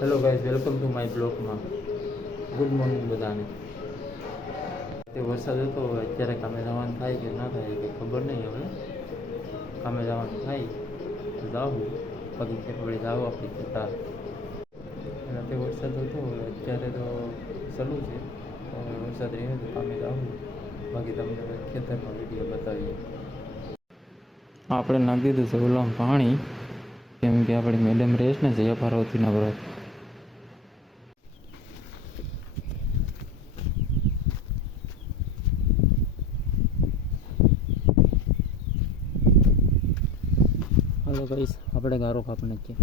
Hello guys, welcome to my બ્લોગમાં. Good morning બધાને. તે વરસાદ હતો, અત્યારે કામે જવાનું થાય કે ના થાય કે ખબર નહીં. હવે કામે જવાનું થાય તો જાવું, બાકી ખેતવાડી જાવ આપણી ખેતર. રાતે વરસાદ હતો, અત્યારે તો ચાલુ છે. તો હવે વરસાદ રહે તો કામે જાવું, બાકી તમને ખેતરનો વિડીયો બતાવીએ. આપણે નાખી દીધું છે ઓલામાં પાણી, કેમ કે આપણી મેડમ રહેશ ને જયા પાર્વતીના વ્રત. હાલો ગાઈસ, આપણે ગારો કાપી નાખીએ.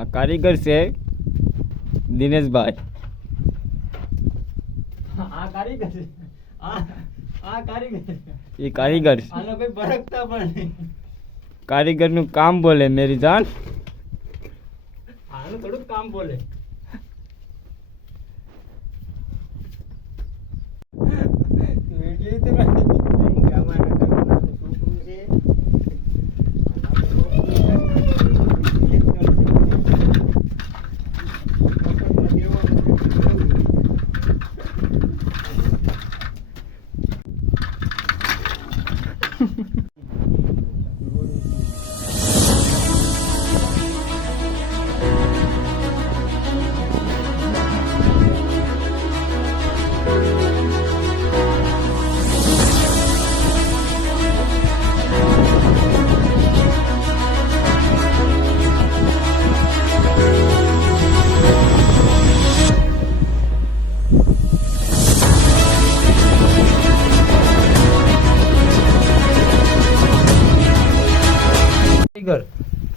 આ કારીગર છે દિનેશભાઈ. આ કારીગર છે. આ કારીગર. એ કારીગર આનો કોઈ બરકતા પણ નહીં. કારીગરનું કામ બોલે મેરી જાન. આનું થોડુંક કામ બોલે.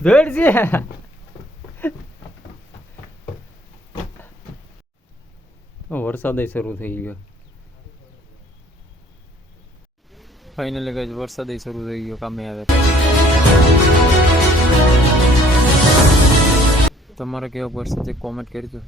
રેડ છે. વરસાદ શરૂ થઈ ગયો. ફાઇનલી ગાઈસ, વરસાદ શરૂ થઈ ગયો. કામે આવે. તમારે કેવો વરસાદ કોમેન્ટ કરજો.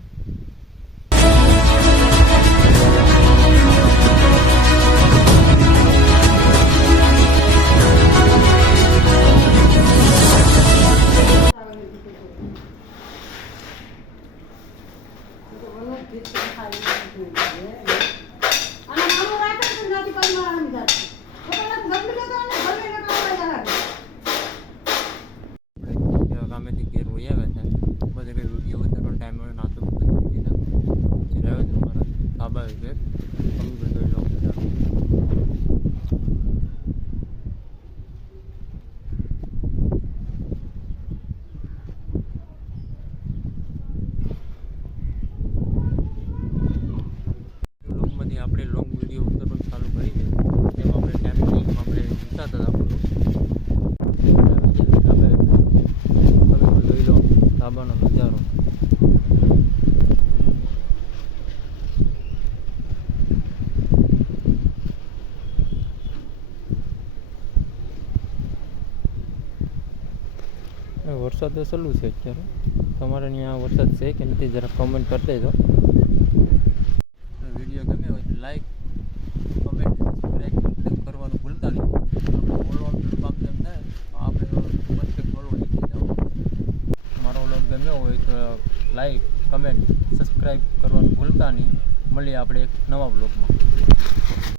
કામેથી ઘેર વહી આવ્યા છે. બધે કંઈ વિડીયો વધારવાનો ટાઈમ મળે ના તો રહ્યો છે મારા ધાબા છે. લોકોમાંથી આપણે લોંગ વિડીયો ઉતરવાનું ચાલુ કરી દે. તેમાં આપણે ટાઈમ આપણે વિચારતા હતા. જોઈ લો ધાબાનો નજારો. વરસાદ તો ચાલુ છે અત્યારે. તમારે અહીંયા વરસાદ છે કે નથી જરા કમેન્ટ કરી દેજો. વિડીયો ગમે હોય તો લાઈક, કમેન્ટ, સબસ્ક્રાઈબ કરવાનું ભૂલતા નહીં. આપણે બોલવાનું કામ તેમ થાય. ગમ્યો હોય તો લાઈક કમેન્ટ સબસ્ક્રાઈબ કરવાનું ભૂલતા નહીં. મળીએ આપણે એક નવા બ્લોગમાં.